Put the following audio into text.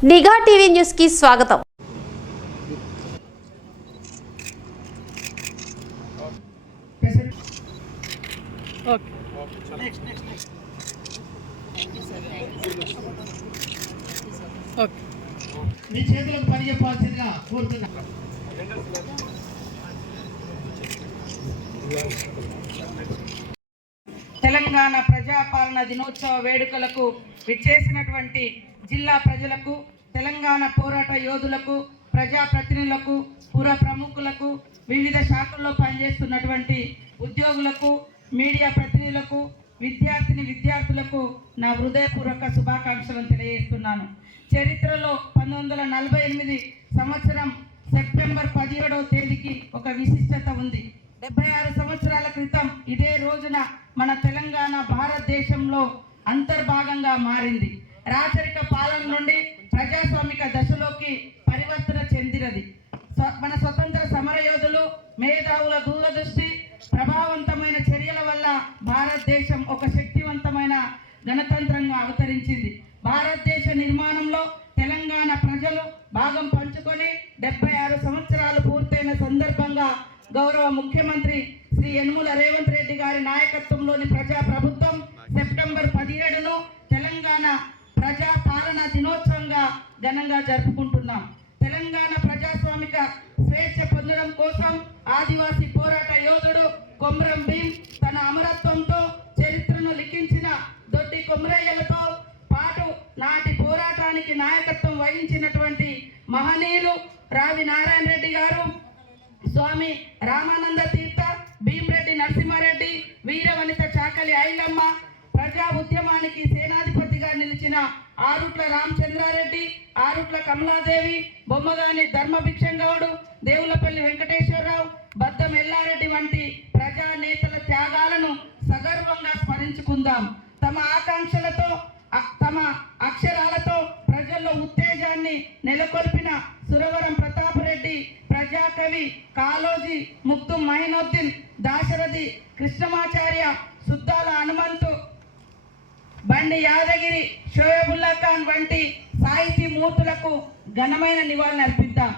నిఘా టీవీ న్యూస్కి స్వాగతం మీ చేతులకు పని చెప్పాల్సిందిగా కోరుతున్నా తెలంగాణ ప్రజాపాలన దినోత్సవ వేడుకలకు విచ్చేసినటువంటి జిల్లా ప్రజలకు తెలంగాణ పోరాట యోధులకు ప్రజాప్రతినిధులకు పుర ప్రముఖులకు వివిధ శాఖల్లో పనిచేస్తున్నటువంటి ఉద్యోగులకు మీడియా ప్రతినిధులకు విద్యార్థిని విద్యార్థులకు నా హృదయపూర్వక శుభాకాంక్షలను తెలియజేస్తున్నాను. చరిత్రలో పంతొమ్మిది నలభై ఎనిమిది సంవత్సరం సెప్టెంబర్ పదిహేడవ తేదీకి ఒక విశిష్టత ఉంది. డెబ్బై ఆరు సంవత్సరాల క్రితం ఇదే రోజున మన తెలంగాణ భారతదేశంలో అంతర్భాగంగా మారింది. రాచరిక పాలన నుండి ప్రజాస్వామిక దశలోకి పరివర్తన చెందినది. మన స్వతంత్ర సమరయోధులు మేధావుల దూరదృష్టి ప్రభావవంతమైన చర్యల వల్ల భారతదేశం ఒక శక్తివంతమైన గణతంత్రంగా అవతరించింది. భారతదేశ నిర్మాణంలో తెలంగాణ ప్రజలు భాగం పంచుకొని డెబ్బై ఆరు సంవత్సరాలు పూర్తయిన సందర్భంగా గౌరవ ముఖ్యమంత్రి శ్రీ యనుమల రేవంత్ రెడ్డి గారి నాయకత్వంలోని ప్రజా ప్రభుత్వం సెప్టెంబర్ పదిహేడును తెలంగాణ ప్రజా పాలన దినోత్సవంగా ఘనంగా జరుపుకుంటున్నాం. తెలంగాణ ప్రజాస్వామిక స్వేచ్ఛ పొందడం కోసం ఆదివాసీ పోరాట యోధుడు కొమ్రం భీం తన అమరత్వంతో చరిత్రను లిఖించిన దొడ్డి కొమరయ్యలతో పాటు నాటి పోరాటానికి నాయకత్వం వహించినటువంటి మహనీయులు రావి నారాయణ రెడ్డి గారు స్వామి రామానంద తీర్థ భీమరెడ్డి నరసింహారెడ్డి వీరవనిత చాకలి ఐలమ్మ ప్రజా ఉద్యమానికి సేనాధిపతి నిలిచిన ఆరుట్ల రామచంద్రారెడ్డి ఆరుట్ల కమలాదేవి బొమ్మగాని ధర్మభిక్షం గౌడు దేవులపల్లి వెంకటేశ్వరరావు బద్దం ఎల్లారెడ్డి వంటి ప్రజా నేతల త్యాగాలను సగర్వంగా స్మరించుకుందాం. తమ ఆకాంక్షలతో తమ అక్షరాలతో ప్రజల్లో ఉత్తేజాన్ని నెలకొల్పిన సురవరం ప్రతాపరెడ్డి ప్రజాకవి కాలోజీ ముక్తు మైనోద్దీన్ దాశరథి కృష్ణమాచార్య సుద్దాల బండి యాదగిరి షోయబుల్లా ఖాన్ వంటి సాహితీ మూర్తులకు ఘనమైన నివాళులు అర్పిద్దాం.